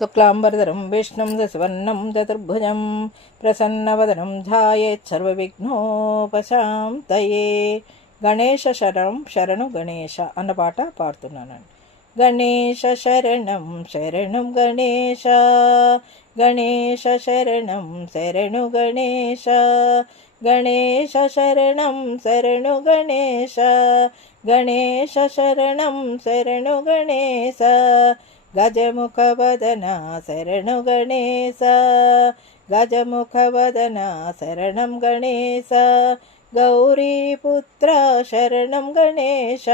शुक्लाम्बरधरं विष्णुं दशवर्णं चतुर्भुजं प्रसन्नवदनं ध्यायेत् గణేశ శరణం శరణు గణేశ అన్న పాట పాడుతున్నానండి. గణేశ శరణం శరణు గణేశ, గణేశ శరణం శరణు గణేశ, గణేశ శరణం శరణు గణేశ, గణేశ శరణం శరణు గణేశ, గజముఖవదన శరణు గణేశ, గజముఖవదన శరణం గణేశ, గౌరీపుత్ర శరణం గణేశ,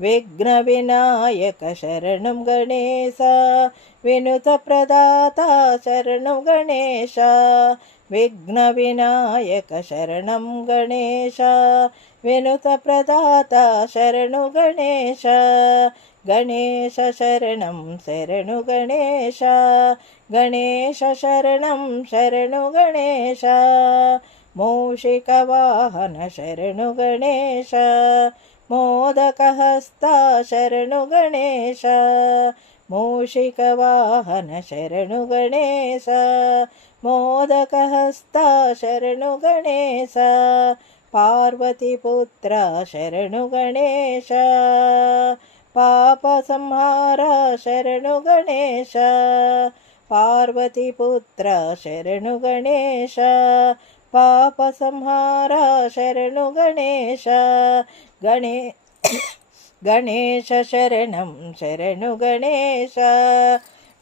విఘ్న వినాయక శరణం గణేశ, వినుత ప్రదాత శరణం గణేశ, విఘ్న వినాయక శరణం గణేశ, వినుత ప్రదాత శరణు గణేశ, గణేశ శరణం శరణు గణేశ, గణేశ శరణం శరణు గణేశ, మూషికవాహన శరణు గణేశ, మోదకహస్త శరణు గణేశ, మూషికవాహన శరణు గణేశ, మోదకహస్త శరణు గణేశ, పార్వతీపుత్ర శరణు గణేశ, పాప సంహార శరణు గణేశ, పార్వతీపుత్ర శరణు గణేశ, పాప సంహార శరణు గణేశ, గణేశ శరణం శరణు గణేశ,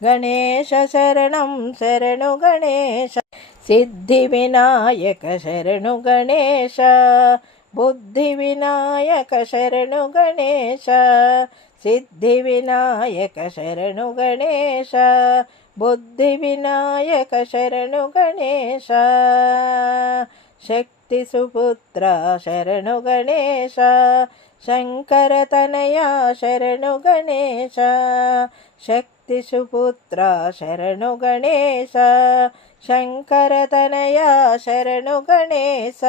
గణేశ శరణం శరణు గణేశ, సిద్ధి వినాయక శరణు గణేశ, బుద్ధి వినాయక శరణు గణేశ, సిద్ధి వినాయక శరణు గణేశ, బుద్ధి వినాయక శరణు గణేశ, శక్తి సుపుత్ర శరణు గణేశ, శంకర తనయ శరణు గణేశ, శక్తి సుపుత్ర శరణు గణేశ, శంకర తనయ శరణు గణేశ,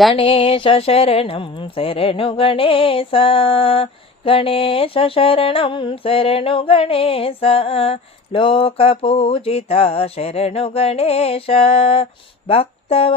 గణేశ శరణం శరణు గణేశ, గణేశ శరణం శరణు గణేశ, లోకపూజిత శరణు గణేశ, భక్తవ